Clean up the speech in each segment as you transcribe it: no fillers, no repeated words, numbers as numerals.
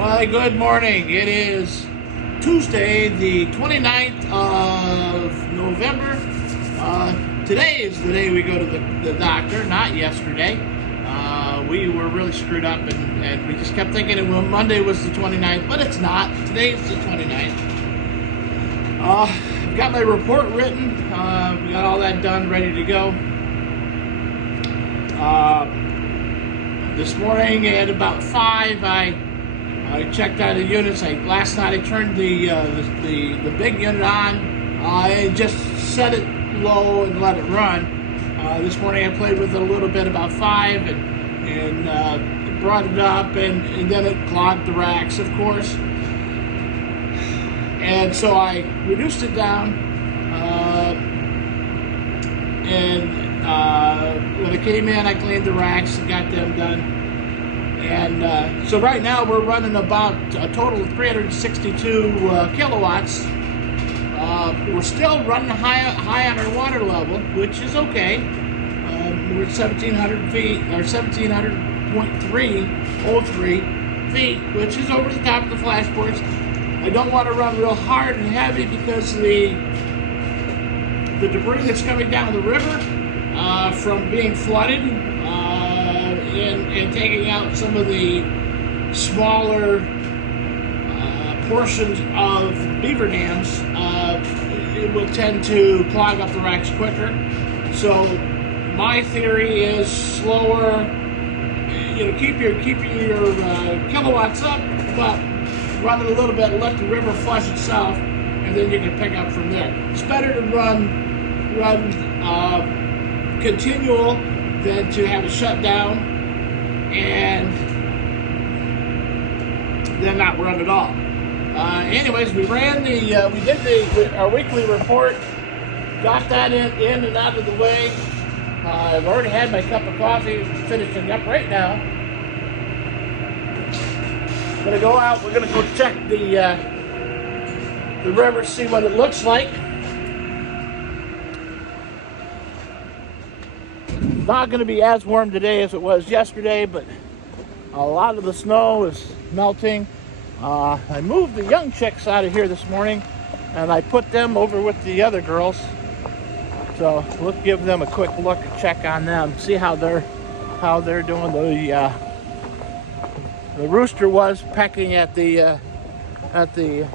Well, good morning. It is Tuesday, the 29th of November. Today is the day we go to the doctor, not yesterday. We were really screwed up and we just kept thinking Monday was the 29th, but it's not. Today's the 29th. I've got my report written. We got all that done, ready to go. This morning at about 5, I checked out the units. Last night I turned the big unit on. I just set it low and let it run. This morning I played with it a little bit about 5 and brought it up and then it clogged the racks, of course. And so I reduced it down. When I came in, I cleaned the racks and got them done. And so right now we're running about a total of 362 kilowatts. We're still running high on our water level, which is okay. We're at 1,700 feet, or 1,700.303 feet, which is over the top of the flashboards. I don't want to run real hard and heavy because the debris that's coming down the river from being flooded and taking out some of the smaller portions of beaver dams, it will tend to clog up the racks quicker. So my theory is slower. Keep your kilowatts up, but run it a little bit, let the river flush itself, and then you can pick up from there. It's better to run continual than to have it shut down and then not run at all. Anyways, we did our weekly report, got that in and out of the way. I've already had my cup of coffee, finishing up right now. I'm gonna go out. We're gonna go check the river, see what it looks like. Not going to be as warm today as it was yesterday, but a lot of the snow is melting. I moved the young chicks out of here this morning, and I put them over with the other girls. So we'll give them a quick look and check on them, see how they're doing. The rooster was pecking at the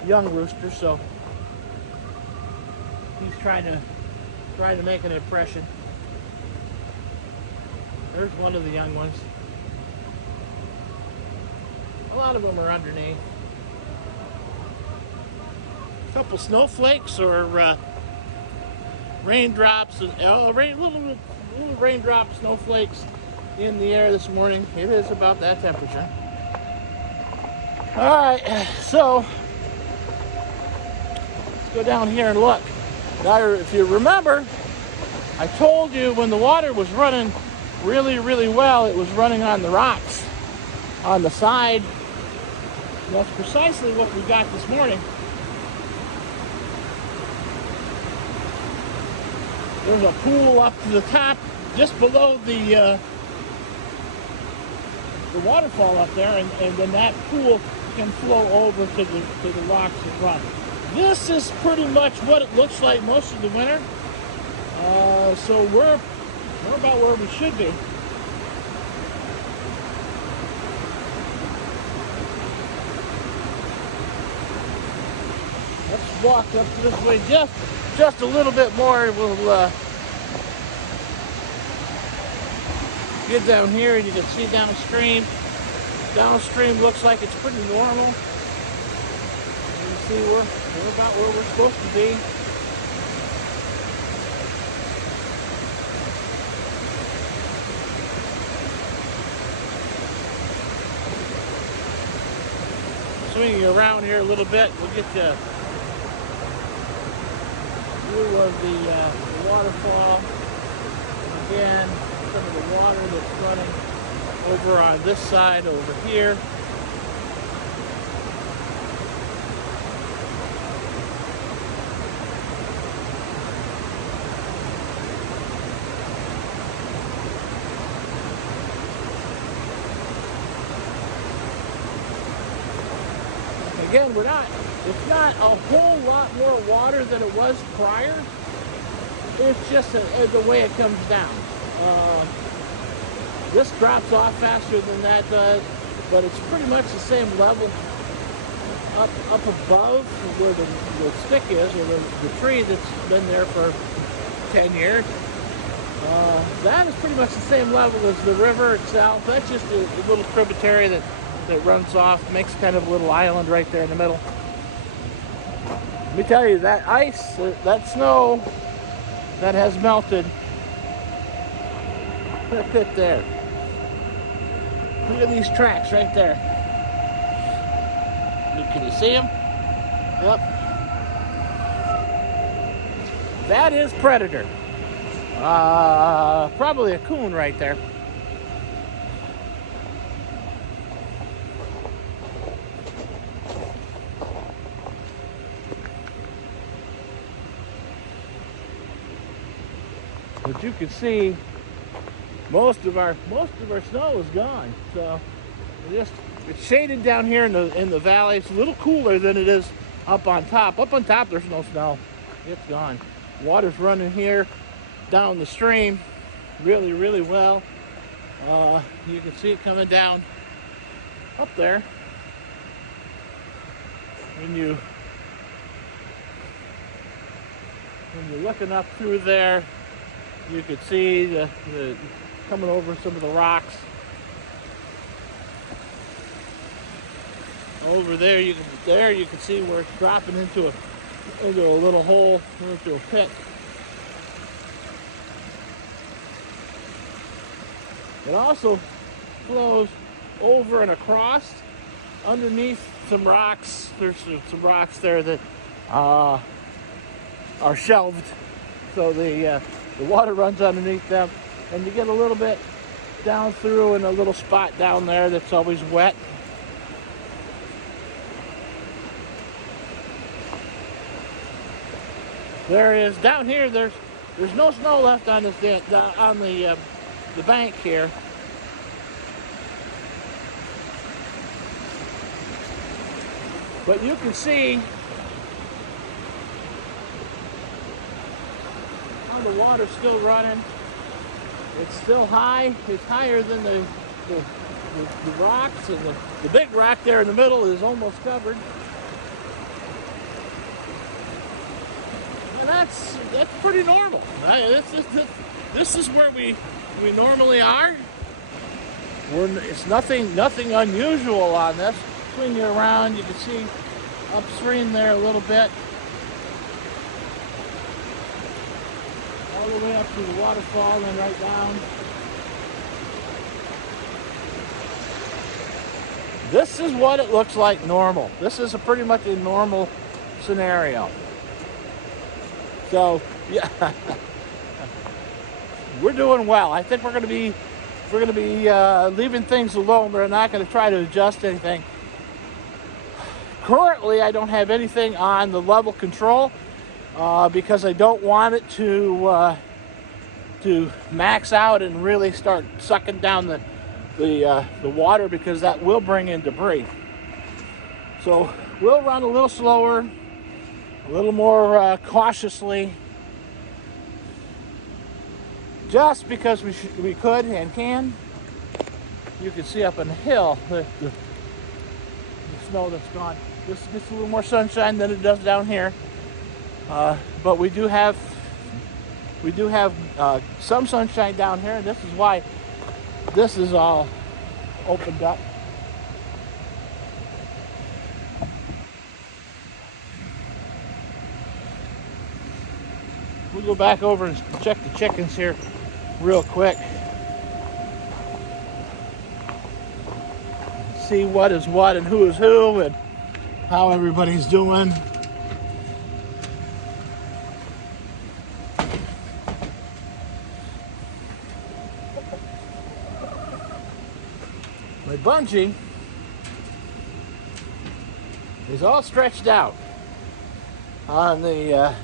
young rooster, so he's trying to make an impression. There's one of the young ones. A lot of them are underneath. A couple snowflakes or raindrops and little raindrop snowflakes in the air this morning. It is about that temperature. All right, so let's go down here and look. Now, if you remember, I told you when the water was running really, really well, it was running on the rocks on the side. That's precisely what we got this morning. There's a pool up to the top, just below the waterfall up there, and then that pool can flow over to the rocks in front. This is pretty much what it looks like most of the winter. So we're about where we should be. Let's walk up this way just a little bit more. We'll get down here and you can see downstream. Downstream looks like it's pretty normal. You can see we're about where we're supposed to be. Swinging around here a little bit, we'll get you a view of the waterfall. Again, some of the water that's running over on this side over here. Again, it's not a whole lot more water than it was prior. It's just the way it comes down. This drops off faster than that does, but it's pretty much the same level up above where the stick is, or the tree that's been there for 10 years. That is pretty much the same level as the river itself. That's just a little tributary that runs off, makes kind of a little island right there in the middle. Let me tell you, that ice, that snow that has melted, that pit there. Look at these tracks right there. Can you see them? Yep. That is Predator. Probably a coon right there. But you can see most of our snow is gone. So it's shaded down here in the valley. It's a little cooler than it is up on top. Up on top there's no snow. It's gone. Water's running here down the stream really, really well. You can see it coming down up there. When you're looking up through there, you can see the coming over some of the rocks. Over there, you can see where it's dropping into a little hole, into a pit. It also flows over and across underneath some rocks. There's some rocks there that are shelved, so the water runs underneath them, and you get a little bit down through in a little spot down there that's always wet. There is down here. There's no snow left on this on the bank here. But you can see how the water's still running. It's still high. It's higher than the rocks, and the big rock there in the middle is almost covered. And that's pretty normal. This is where we normally are. It's nothing unusual on this. Swing you around, you can see upstream there a little bit, all the way up to the waterfall and right down. This is what it looks like normal. This is pretty much a normal scenario. So yeah, we're doing well. I think we're going to be leaving things alone. We're not going to try to adjust anything. Currently, I don't have anything on the level control because I don't want it to max out and really start sucking down the water, because that will bring in debris. So we'll run a little slower, a little more cautiously, just because we could and can. You can see up on the hill the snow that's gone. This gets a little more sunshine than it does down here, but we do have some sunshine down here, and this is why this is all opened up. We'll go back over and check the chickens here real quick. See what is what and who is who and how everybody's doing. My bungee is all stretched out on the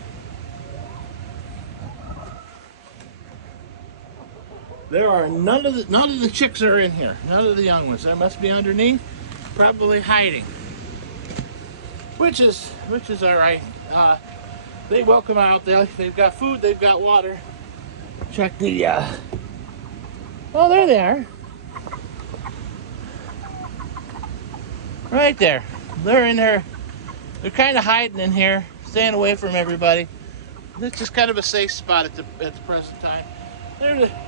there are none of the chicks are in here. None of the young ones. They must be underneath, probably hiding. which is all right. They welcome out. They've got food. They've got water. Check the. Oh, there they are. Right there. They're in there. They're kind of hiding in here, staying away from everybody. It's just kind of a safe spot at the present time.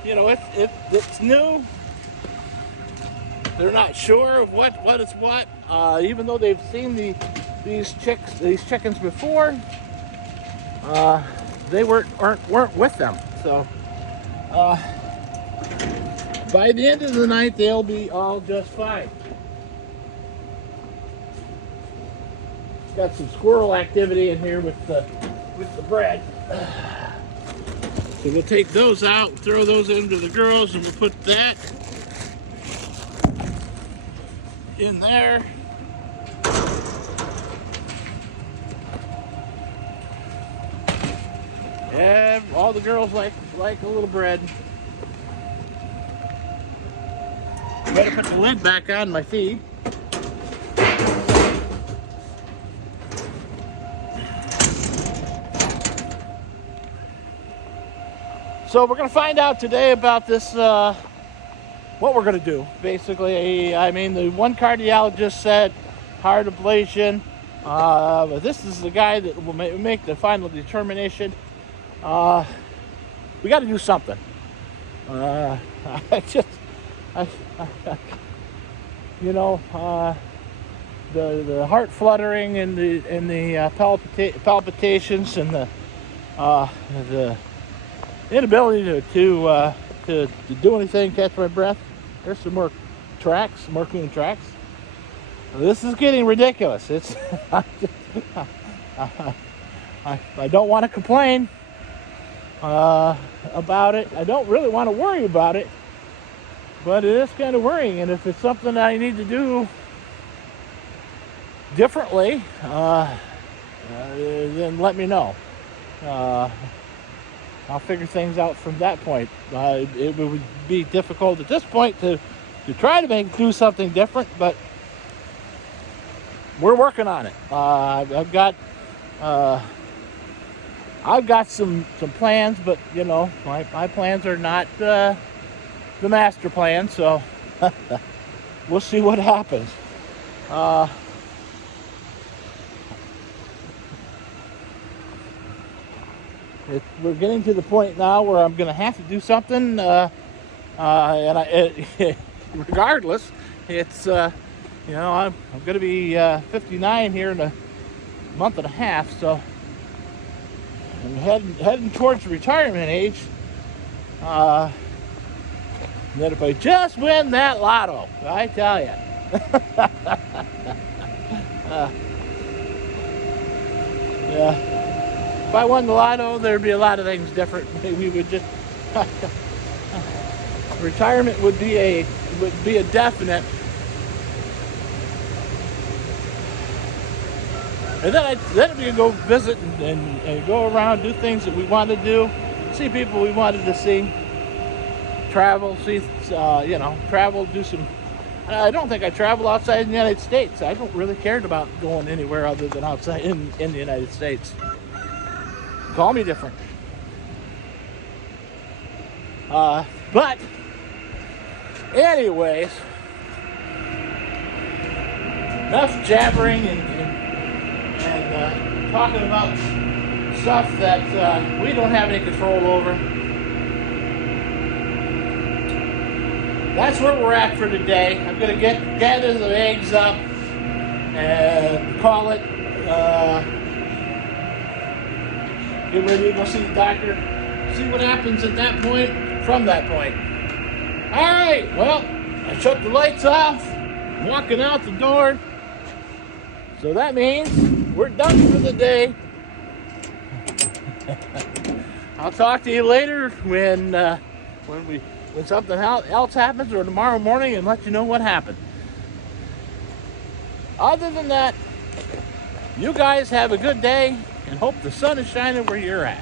You know, it's new. They're not sure of what is what, even though they've seen these chickens before. They weren't with them. So by the end of the night, they'll be all just fine. Got some squirrel activity in here with the bread. So we'll take those out and throw those into the girls, and we'll put that in there. And all the girls like a little bread. Better put the lid back on my feed. So we're going to find out today about this, what we're going to do. Basically, I mean, the one cardiologist said heart ablation, but this is the guy that will make the final determination. We got to do something. You know, the heart fluttering and the palpitations and the inability to do anything, catch my breath. There's some more tracks, more coon tracks. This is getting ridiculous. It's I don't want to complain about it. I don't really want to worry about it, but it is kind of worrying. And if it's something I need to do differently, then let me know. I'll figure things out from that point. It would be difficult at this point to try to do something different, but we're working on it. I've got some plans, but you know, my plans are not the master plan, so we'll see what happens. We're getting to the point now where I'm going to have to do something, regardless, it's you know, I'm going to be 59 here in a month and a half, so I'm heading towards retirement age. That if I just win that lotto, I tell you. Yeah. If I won the lotto, there'd be a lot of things different. We would just retirement would be a definite. And then we could go visit and go around, do things that we wanted to do, see people we wanted to see, travel, see, you know, travel, do some. I don't think I travel outside the United States. I don't really care about going anywhere other than outside in the United States. Call me different. But anyways, enough jabbering and talking about stuff that we don't have any control over. That's where we're at for today. I'm going to gather the eggs up and call it. Get ready to go see the doctor. See what happens at that point, from that point. All right, well, I shut the lights off. I'm walking out the door. So that means we're done for the day. I'll talk to you later when something else happens, or tomorrow morning, and let you know what happened. Other than that, you guys have a good day, and hope the sun is shining where you're at.